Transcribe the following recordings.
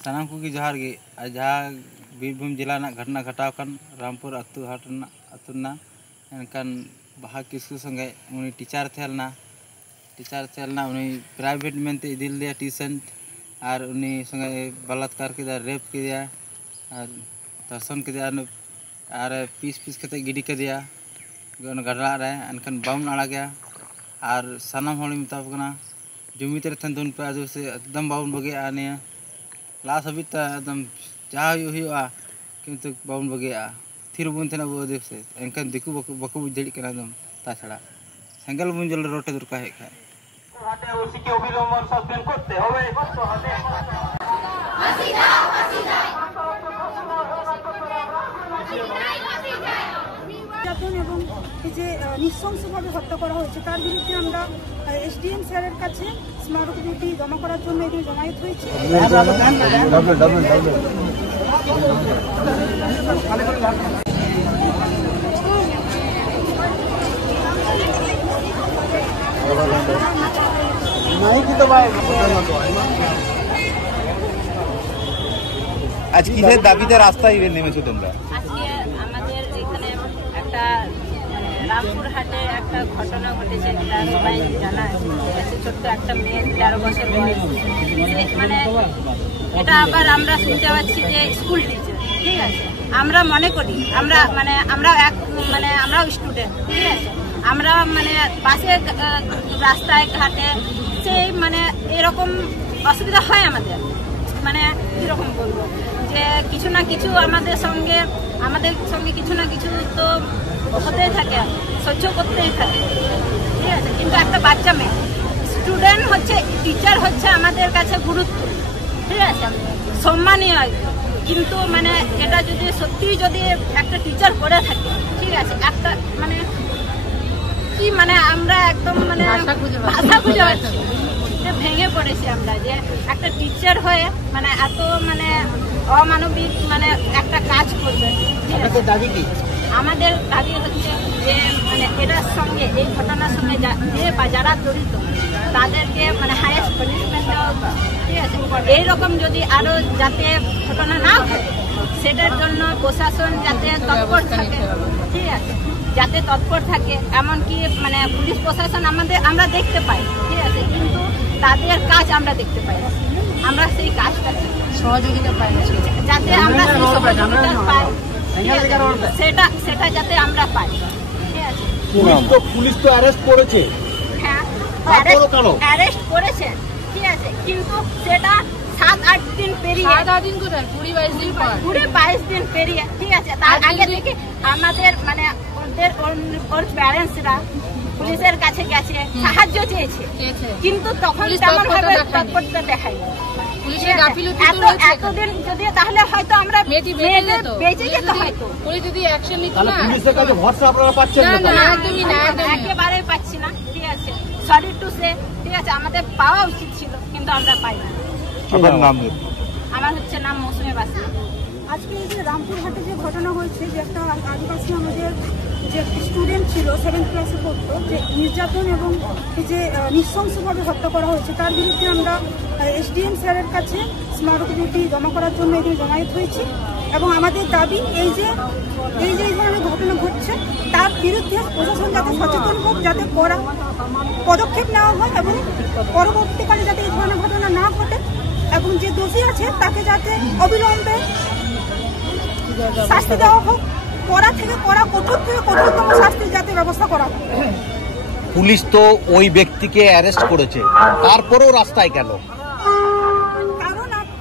सानाम को जोहार गे जहाँ बीरभूम जिला घटना घटाव रामपुर अतु हाट अतुना एनकान बाहा किस्कु संगे उनी टीचर थेलना उनी प्राइवेट मेनते इदिल दिया ट्यूशन और उनी संगे बलात्कार किया रेप किया और दर्शन किया और पीस कते गिडी किया गढ़ा रे एनकान बाउन आड़ा गया और सानाम होली मताबकना जुमित रहन दुन पे आदो से एकदम बाउन बगे आने लास्ट अभी एकदम जहाँ हुआ किंतु बाउन बगे थिर बन थे वो देव से एनकान दिकू बको बुझड़ी कना दम ता छड़ा सेंगल बन जल रोटे दुरका हे खाय हाटे ओसी के अविलंबन सस्पेंड करते होवे बच्चों हाटे फांसी दाओ এবং এই যে নৃশংসভাবে হত্যা করা হয়েছে তার বিরুদ্ধে আমরা এসডিএম স্যারের কাছে স্মারকলিপি জমা করার জন্য এখানে জমায়েত হয়েছে। আজ কিসের দাবিতে রাস্তায় নেমেছো তোমরা? रामपुर हाटे एक घटना घटे सबाई जाना छोट्ट एक मेये 13 बছর बयस মানে এটা আবার আমরা শুনতে পাচ্ছি যে স্কুল টিচার ঠিক আছে আমরা মনে করি আমরাও স্টুডেন্ট ঠিক আছে আমরা বাসে রাস্তায় ঘাটে সেই এরকম অসুবিধা হয় আমাদের কিরকম বলবো যে কিছু না কিছু আমাদের সঙ্গে কিছু না কিছু তো হতেই থাকে সহ্য করতেই থাকে ঠিক আছে কিন্তু একটা বাচ্চা মেয়ে স্টুডেন্ট হচ্ছে টিচার হচ্ছে আমাদের কাছে গুরুত্ব ঠিক আছে সম্মানীয় কিন্তু এটা যদি সত্যি যদি একটা টিচার করে থাকে ঠিক আছে একটা কি আমরা একদম ভাষা খুঁজে পাচ্ছি ভেঙে পড়েছি আমরা যে একটা টিচার হয়ে এত অমানবিক একটা কাজ করবে দাবি কি আমাদের দাবি হচ্ছে যে এটার সঙ্গে এই ঘটনার সঙ্গে যারা জড়িত তাদেরকে হাইয়েস্ট পানিশমেন্ট দেওয়া ঠিক আছে এইরকম যদি আরো যাতে ঘটনা না ঘটে সেটার জন্য প্রশাসন যাতে তৎপর থাকে ঠিক আছে যাতে তৎপর থাকে এমনকি পুলিশ প্রশাসন আমরা দেখতে পাই ঠিক আছে কিন্তু তাদের কাজ আমরা দেখতে পাই আমরা সেই কাজটা সহযোগিতা পাই যাতে আমরা সেই সহযোগিতা পাই সেটা যাতে আমরা পাই ঠিক আছে পুলিশ তো অ্যারেস্ট করেছে হ্যাঁ অ্যারেস্ট করেছে ঠিক আছে কিন্তু সেটা 7-8 দিন পেরিয়ে 7-8 দিন কোথায় 22 দিন পেরিয়ে ঠিক আছে তার আগে থেকে আমাদের ওর প্যারেন্টসরা পুলিশের কাছে গেছে সাহায্য চেয়েছে কিন্তু তখন তেমন ভাবে তৎপরতা দেখায়নি এতদিন যদি তাহলে হয়তো আমরা বেঁচে যেত হয়তো যদি অ্যাকশন নিত না পুলিশের কাছে ভরসা আপনারা পাচ্ছেন না একদমই না একেবারে পাচ্ছি না ঠিক আছে সরি টু সে ঠিক আছে আমাদের পাওয়া উচিত ছিল কিন্তু আমরা পাই না। আপনার নাম? আমার হচ্ছে নাম মৌসুমী বাসী। আজকে এই যে রামপুর হাটে যে ঘটনা হয়েছে যে একটা আদিবাসী আমাদের যে স্টুডেন্ট ছিল 7th ক্লাসে পড়তো যে নির্যাতন এবং যে নৃশংসভাবে হত্যা করা হয়েছে তার বিরুদ্ধে আমরা এসডিএম স্যারের কাছে স্মারকলিপি জমা করার জন্য এখানে জমায়েত হয়েছি এবং আমাদের দাবি এই যে এই ধরনের ঘটনা ঘটছে তার বিরুদ্ধে প্রশাসন যাতে সচেতন হোক যাতে কড়া পদক্ষেপ নেওয়া হয় এবং পরবর্তীকালে যাতে এই ধরনের ঘটনা না ঘটে এবং যে দোষী আছে তাকে যাতে অবিলম্বে শাস্তি দেওয়া হোক কড়া থেকে কড়া কঠোর থেকে কঠোরতম শাস্তির যাতে ব্যবস্থা করা হয়। পুলিশ তো ওই ব্যক্তিকে অ্যারেস্ট করেছে তারপরেও রাস্তায় কেন?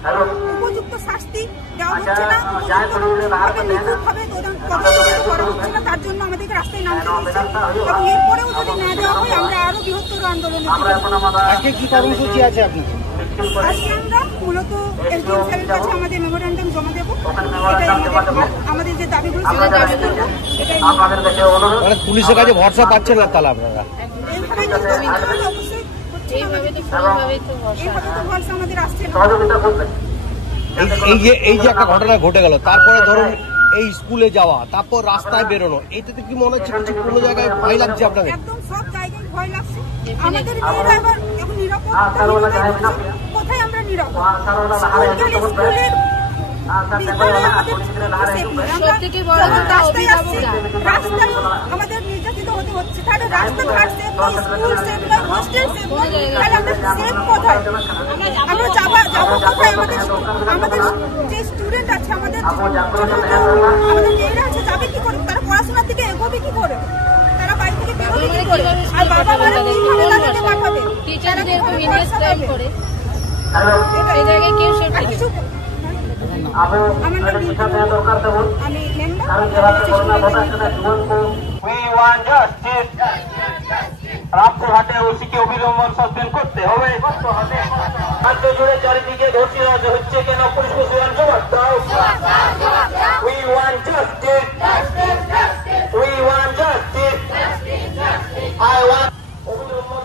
কারণ উপযুক্ত শাস্তি দেওয়া হচ্ছে না নিখুঁতভাবে তদন্ত করা হচ্ছে না তার জন্য আমাদেরকে রাস্তায় নামতে হচ্ছে এবং এরপরেও যদি না দেওয়া হয় আমরা আরো বৃহত্তর আন্দোলনে আজকে কি কর্মসূচি আছে আপনাদের? আজকে আমরা মূলত এসডিএম স্যারের কাছে আমাদের মেমোরেন্ডাম জমা দেবো এটাই আমাদের যে দাবিগুলো এটাই পুলিশের কাছে ভরসা পাচ্ছেন না তাহলে আপনারা এইভাবে তো ভরসা আমাদের আসছে না। এই যে একটা ঘটনা ঘটে গেল তারপরে ধরুন এই স্কুলে যাওয়া তারপর রাস্তায় বেরোনো এইটাতে কি মনে হচ্ছে কিছু কোনো জায়গায় ভয় লাগছে আপনাদের? একদম সব জায়গায় ভয় লাগছে আমাদের মেয়েরা এবার এখন নিরাপদ কোথায় আমরা নিরাপদ। স্কুল গেলে স্কুলের বিদ্যালয়ে আমাদের সবথেকে বড় কথা রাস্তায় আমাদের নির্যাতিত হতে হচ্ছে। তাহলে রাস্তাঘাট সেফ নয়, স্কুল সেফ নয়, হোস্টেল সেফ নয়, তাহলে আমরা সেফ কোথায়? আমরা যাবো কোথায়? আমাদের যে স্টুডেন্ট আছে, আমাদের মেয়েরা আছে, যাবে কি করে? তারা পড়াশোনার দিকে এগোবে কি করে? তারা বাড়ি থেকে বেরোবে কি করে? আর বাবা মারা কিভাবে তাদেরকে পাঠাবে? টিচাররা যেরকম ইনভেস্ট করে এই জায়গায় কেউ সেফ থাকে। আমার আমি রামপুরহাটে ওসিকে অবিলম্বন সাসপেন্ড করতে হবে। রাজ্য জুড়ে চারিদিকে ধর্ষণ হচ্ছে কেন? পুলিশ প্রশাসন জবাব দাও। We want justice. We want justice. I want অবিলম্বন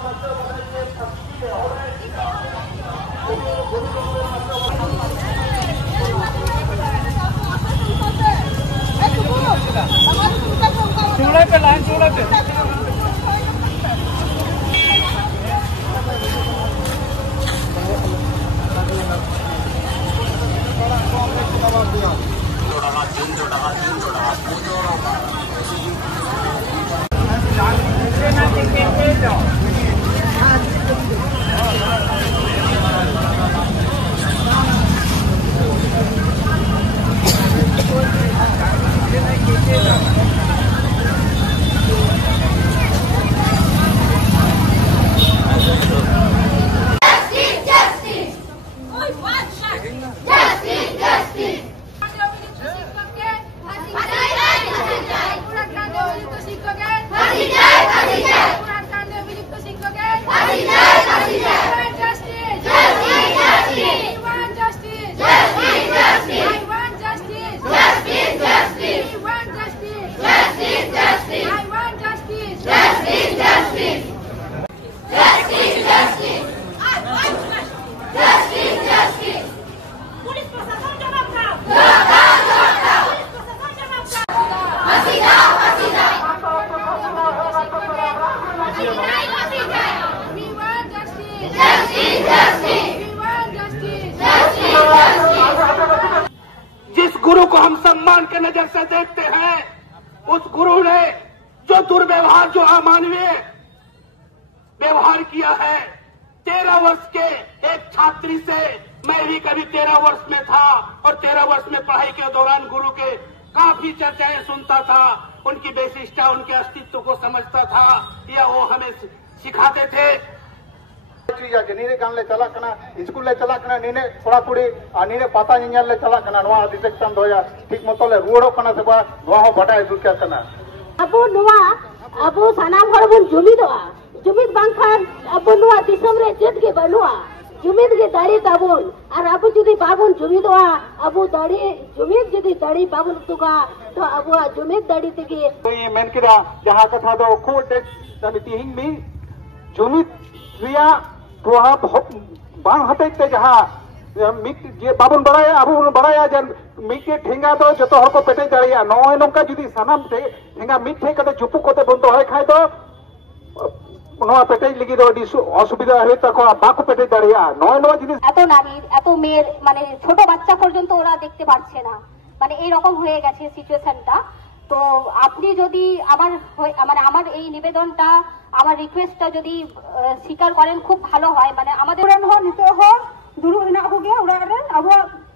শাস্তি হবে। चूड़े पे लाइन, चूड़े पे जिस गुरु को हम सम्मान के नजर से देखते हैं, उस गुरु ने जो दुर्व्यवहार, जो अमानवीय व्यवहार किया है, 13 वर्ष के एक छात्री से, मैं भी कभी 13 वर्ष में था और 13 वर्ष में पढ़ाई के दौरान गुरु के काफी चर्चाएं सुनता था, उनकी विशिष्टता, उनके अस्तित्व को समझता था, या वो हमें सिखाते थे। नीने गान ले चला कना, स्कूल ले चला कना, नीने थोड़ा थोड़ी नीने पाता नियल ले चला कना, नवा डिटेक्शन दोया ठीक मतो ले रुड़ो कना से बा नवा हो बड़ा एजुके कना। अबो नवा अबो सानाम हर बुन जुमिदवा जुमिद बांखान अबो नवा दिसम रे जेद के बनुआ जुमिद के दाड़ी ताबुन और अबो जुदी बाबुन जुमिदवा अबो दाड़ी जुमिद जुदी दाड़ी बाबुन तुगा तो अबो जुमिद दाड़ी तके कोई मेन किरा जहां कथा दो कोर्ट समिति हिंग में जुमिद रिया प्रभाव बांग हते ते जहां मिक जे बाबुन बड़ाया अबो बड़ाया जन मिके ठेंगा दो जतो हर को पेटे दाड़िया नय नंका जुदी सनाम ठेंगा मिक ठे कते जुपु कोते बंद होय खाय तो नवा पेटे लगी दो असुविधा হয়ে তকো বাকু পেটে দাঁড়িয়া নয় নয় জিনিস এত নারী এত মেয়ের মানে ছোট বাচ্চা পর্যন্ত ওরা দেখতে পারছে না, মানে এই রকম হয়ে গেছে সিচুয়েশনটা। তো আপনি যদি আমার এই নিবেদনটা, আমার রিকোয়েস্টটা যদি স্বীকার করেন খুব ভালো হয়। মানে আমাদের दूर ना हो गया उड़ारे अब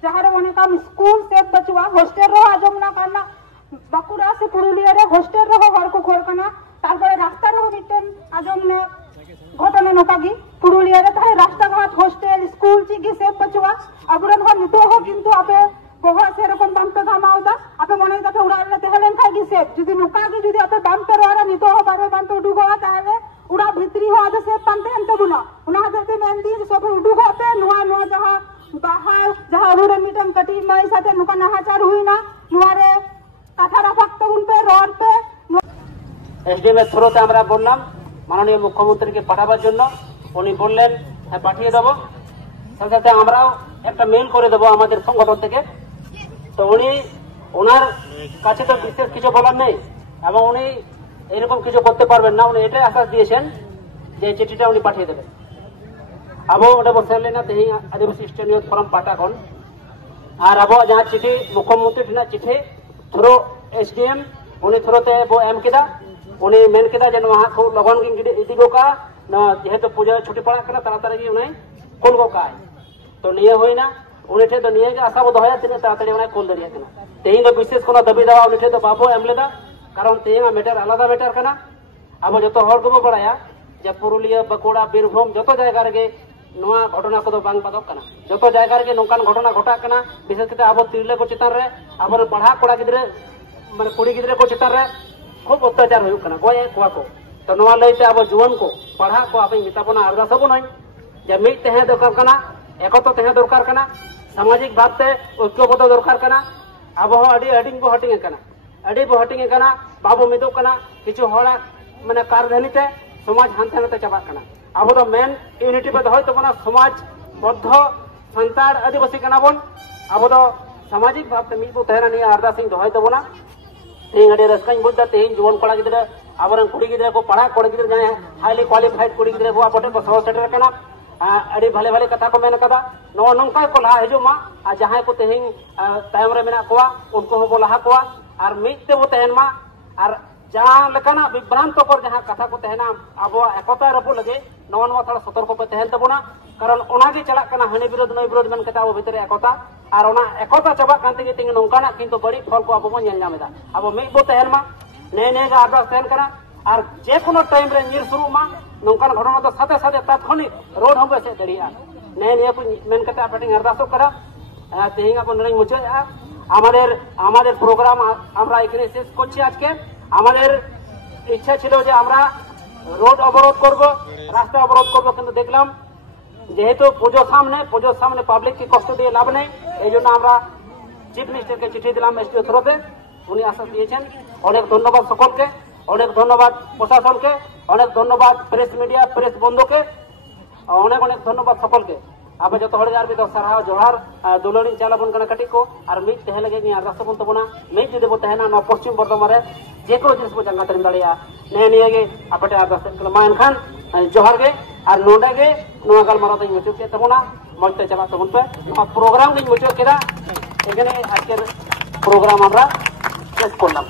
जहाँ रे काम स्कूल से बचवा हॉस्टेल रहो आजम ना करना बाकुड़ा से पुरुलिया रे हॉस्टेल रहो हर को खोर करना तारपरे रास्ता रहो मिटन आजम ने घटना नकागी पुरुलिया रे ताहे रास्ता घाट हॉस्टेल स्कूल चिगी से बचवा अबरन हो नितो हो किंतु आपे बहुत से रकम बम पे धामा होता आपे मने ताके उड़ारे तेहलेन खागी से जदी नकागी जदी आपे बम पे रोरा नितो हो बारे बम पे डुगो ताहे उड़ा भितरी हो आदे से पंते अंत बुना उना हदते मेंदी सब उडुगो पे नुआ नुआ जहां बाहर जहां उड़े मिटन कटी मई साथे नुका नहाचार हुई ना नुआरे काठारा फक्त उन पे रोड पे एसडीएम এর থ্রুতে আমরা বললাম মাননীয় মুখ্যমন্ত্রীকে পাঠাবার জন্য, উনি বললেন হ্যাঁ পাঠিয়ে দেব, সাথে সাথে আমরাও একটা মেইল করে দেব আমাদের সংগঠন থেকে। তো উনি ওনার কাছে তো বিশেষ কিছু বলার নেই এবং উনি এরকম কিছু করতে পারবেন না, উনি এটাই আশ্বাস দিয়েছেন যে চিঠিটা উনি পাঠিয়ে দেবেন। अब ओडे बो सेन लेना तेही आदिवासी स्टैंडर्ड फोरम पाटा खन और अब जहां चिठी मुख्यमंत्री ठिना चिठी थ्रू एसडीएम उनी थ्रू ते बो एम केदा उनी मेन केदा जे नोहा को लगन गिन इदी गोका न जेहेतु पूजा छुट्टी पड़ा कना तारातारी गी उनी कुल गोका तो निये होइना उनी ठे तो निये के आशा बो दोहया तिने तारातारी उनी कुल दरिया कना तेही दो विशेष कोनो दबी दावा उनी ठे तो बाबो एम लेदा कारण तेही मैटर आलादा मैटर कना अब जतो हर को बड़ाया जे पुरुलिया बकुड़ा बीरभूम जतो जायगा रे नोआ घटना को बांग बादक कना जतो जायगा रे नोकान घटना घटा कना विशेष करते अब तिरले को चितार रे अब पढ़ा कोड़ा गिद्रे माने कुड़ी गिद्रे को चितार रे खूब अत्याचार हुई कना गोय कोआ को तो नोआ लइते अब जुवन को पढ़ा को आपे मिताबना अरदास बन जे मिट तहे दरकार कना एकतो तहे दरकार कना सामाजिक भावते ऐक्यबद्ध दरकार कना अब हो अडी अडिंग बो हटिंग कना अडी बो हटिंग कना बाबू मिदो कना किछु होड़ा माने कारधनीते समाज हानते हानते चाबा कना अब तो मेन यूनिटी पे दहय तबना समाज बद्ध संताड़ आदिवासी कना बन अब तो सामाजिक भावते मिट बो तहना नि अरदासिंग दहय तबना तेही अडी रस्काई बुद्धा तेही जुवन कोड़ा गिदरे आबरन कुड़ी गिदरे को पढ़ा कोड़ी गिदरे जाय हाईली क्वालिफाइड कुड़ी गिदरे को आपटे को सह सेटर कना अड़ी भले भले कथा को मेन कदा नो नंका को लहा हजुमा आ जहां को तेही तायम रे मेना कोआ उनको हो बोला कोआ और मिटते वो तहन मा और जहां लेकाना विभ्रांत पर जहां कथा को तहना अब एकता रपो लगे नवा नवा थोड़ा सतर्क पे तहन तबना कारण ओनागे चला कना हने विरोध नय विरोध मन कथा अब भीतर एकता और ओना एकता चाबा कांते के तिंग नंकाना किंतु बड़ी फल को अब बन नेल नामेदा अब मिट बो तहन मा ने ने गा आदर्श तहन कना और जे कोनो टाइम रे निर शुरू मा नंकान घटना तो साथे साथे तात्क्षणिक रोड हम बेसे दरिया ने ने को मेन कथा आपटिंग अरदास करा तेही अब नरई मुचया আমাদের প্রোগ্রাম আমরা এখানে শেষ করছি আজকে আমাদের ইচ্ছা ছিল যে আমরা রোড অবরোধ করব রাস্তা অবরোধ করব কিন্তু দেখলাম যেহেতু পুজোর সামনে পাবলিককে কষ্ট দিয়ে লাভ নেই এই জন্য আমরা চিফ মিনিস্টারকে চিঠি দিলাম এসডিও থ্রুতে উনি আশ্বাস দিয়েছেন অনেক ধন্যবাদ সকলকে অনেক ধন্যবাদ প্রশাসনকে অনেক ধন্যবাদ প্রেস মিডিয়া প্রেস বন্ধুকে অনেক অনেক ধন্যবাদ সকলকে अब जो हर यार भी सारा जोहार दुलड़ी चालाबन कना कटी को और मिट तहे लगे नि रास्ता बन तबना मिट जदे बो तहेना न पश्चिम बर्धमान रे जेको जिनिस बो जंगा तरिम दाड़िया ने निये आपटे आदास मा एनखान जोहार गे और नोडे गे नोआ गालमारा दई मुचो के तबना मजते चला तबन पे नोआ प्रोग्राम दई मुचो केदा एखाने आजकेर प्रोग्राम আমরা শেষ করলাম।